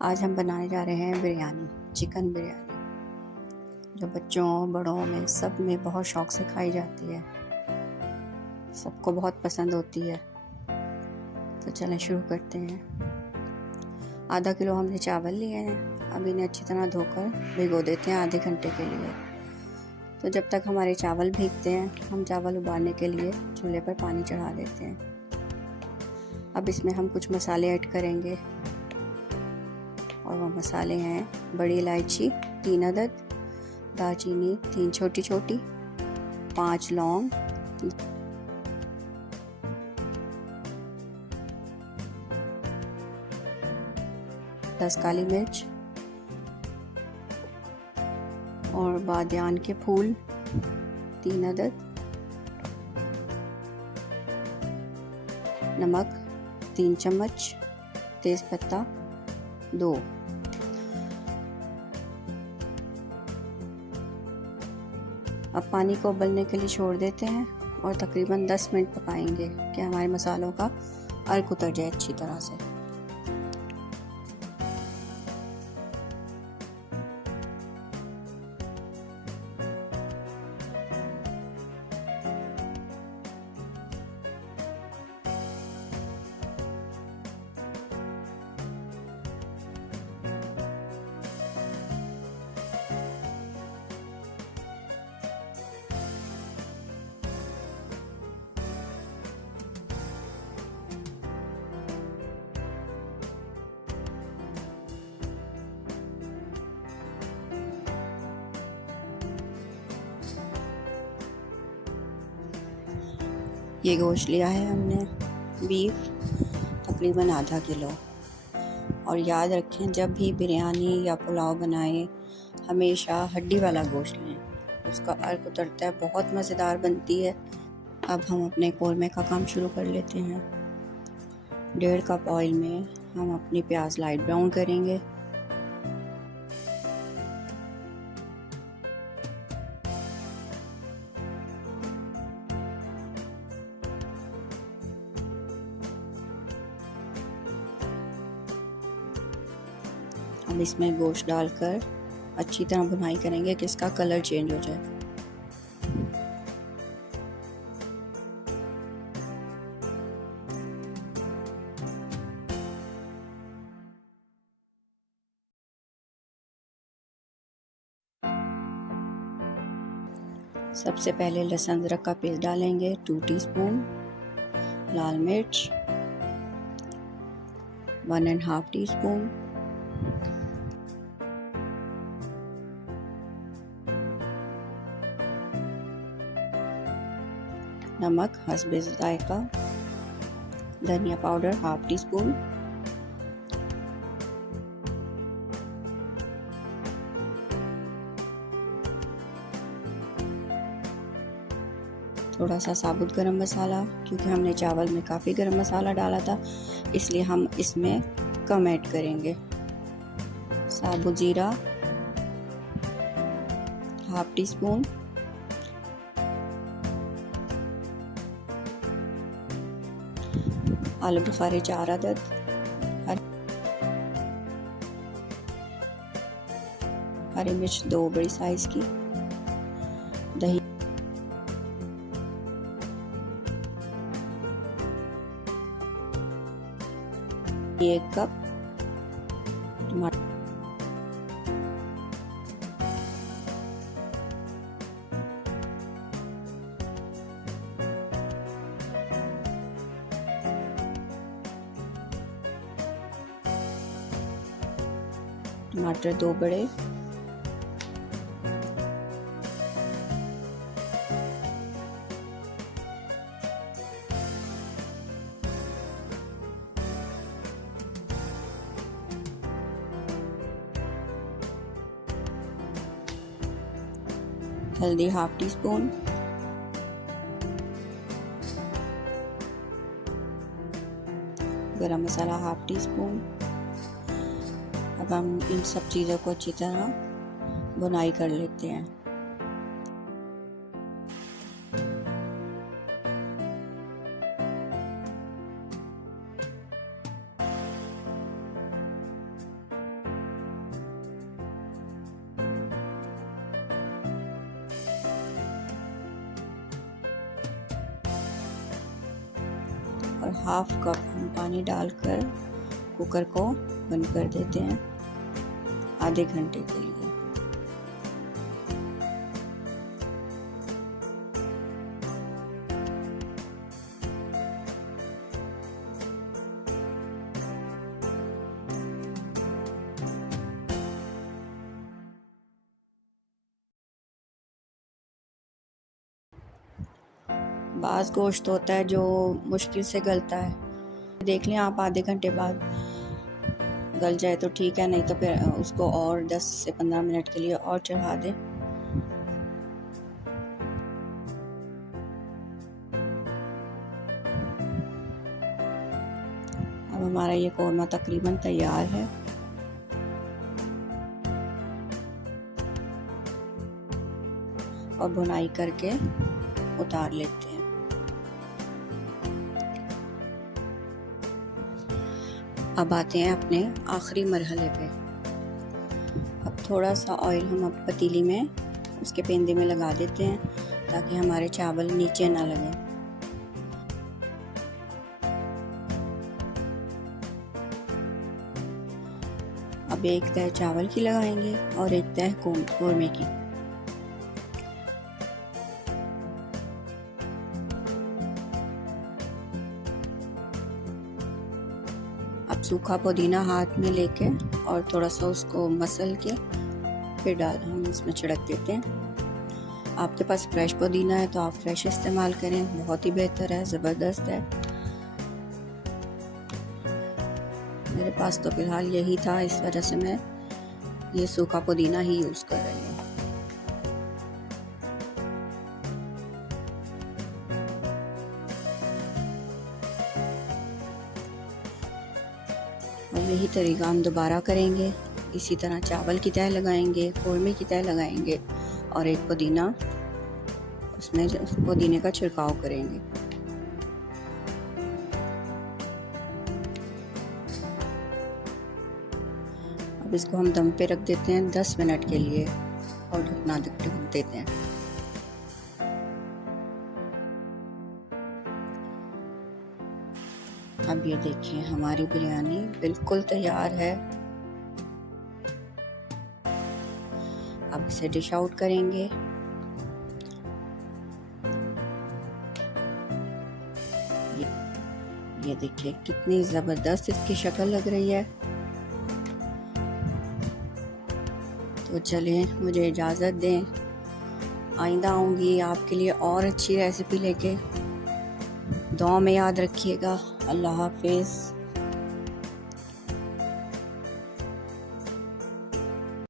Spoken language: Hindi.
आज हम बनाने जा रहे हैं बिरयानी, चिकन बिरयानी, जो बच्चों बड़ों में सब में बहुत शौक से खाई जाती है, सबको बहुत पसंद होती है। तो चलें शुरू करते हैं। आधा किलो हमने चावल लिए हैं। अब इन्हें अच्छी तरह धोकर भिगो देते हैं आधे घंटे के लिए। तो जब तक हमारे चावल भीगते हैं, हम चावल उबालने के लिए चूल्हे पर पानी चढ़ा देते हैं। अब इसमें हम कुछ मसाले ऐड करेंगे, और वो मसाले हैं बड़ी इलायची 3 अदद, दालचीनी 3 छोटी छोटी, 5 लौंग, 10 काली मिर्च और बादियान के फूल 3 अदद, नमक 3 चम्मच, तेज़पत्ता 2। अब पानी को उबलने के लिए छोड़ देते हैं और तकरीबन 10 मिनट पकाएंगे कि हमारे मसालों का अर्क उतर जाए अच्छी तरह से। ये गोश्त लिया है हमने, बीफ तकरीबन आधा किलो। और याद रखें, जब भी बिरयानी या पुलाव बनाएं हमेशा हड्डी वाला गोश्त लें, उसका अर्क उतरता है, बहुत मज़ेदार बनती है। अब हम अपने कौरमे का काम शुरू कर लेते हैं। 1.5 कप ऑयल में हम अपनी प्याज लाइट ब्राउन करेंगे। हम इसमें गोश्त डालकर अच्छी तरह भुनाई करेंगे कि इसका कलर चेंज हो जाए। सबसे पहले लहसुन अदरक का पेस्ट डालेंगे 2 टीस्पून, लाल मिर्च 1.5 टीस्पून, नमक हस्बे जायका, धनिया पाउडर 1/2 टीस्पून, थोड़ा सा साबुत गरम मसाला, क्योंकि हमने चावल में काफ़ी गरम मसाला डाला था, इसलिए हम इसमें कम ऐड करेंगे। साबुत ज़ीरा 1/2 टीस्पून, आलू बुखारे 4 अदद, हरी मिर्च 2 बड़ी साइज़ की, दही 1 कप, टमाटर टमाटर 2 बड़े, हल्दी 1/2 टीस्पून, गरम मसाला 1/2 टीस्पून। अब हम इन सब चीज़ों को अच्छी तरह भुनाई कर लेते हैं। और हाफ कप हम पानी डालकर कुकर को बंद कर देते हैं आधे घंटे के लिए। बाज़ गोश्त होता है जो मुश्किल से गलता है। देख लें आप आधे घंटे बाद गल जाए तो ठीक है, नहीं तो फिर उसको और 10 से 15 मिनट के लिए और चढ़ा दें। अब हमारा ये कौरमा तकरीबन तैयार है। और भुनाई करके उतार लेते हैं। अब आते हैं अपने आखिरी मरहले पे। अब थोड़ा सा ऑयल हम अब पतीली में उसके पेंदे में लगा देते हैं ताकि हमारे चावल नीचे ना लगे। अब एक तह चावल की लगाएंगे और एक तह कौरमे की। अब सूखा पुदीना हाथ में लेके और थोड़ा सा उसको मसल के फिर हम इसमें छिड़क देते हैं। आपके पास फ्रेश पुदीना है तो आप फ्रेश इस्तेमाल करें, बहुत ही बेहतर है, ज़बरदस्त है। मेरे पास तो फ़िलहाल यही था, इस वजह से मैं ये सूखा पुदीना ही यूज़ कर रही हूँ। और यही तरीका हम दोबारा करेंगे। इसी तरह चावल की तह लगाएंगे, कौरमे की तह लगाएंगे और एक पुदीना, उसमें पुदीने का छिड़काव करेंगे। अब इसको हम दम पे रख देते हैं 10 मिनट के लिए और ढकना ढक देते हैं। अब ये देखिए हमारी बिरयानी बिल्कुल तैयार है। अब इसे डिश आउट करेंगे। ये देखिए कितनी ज़बरदस्त इसकी शक्ल लग रही है। तो चलें, मुझे इजाज़त दें, आइंदा आऊँगी आपके लिए और अच्छी रेसिपी लेके। दुआ में याद रखिएगा। अल्लाह हाफिज़।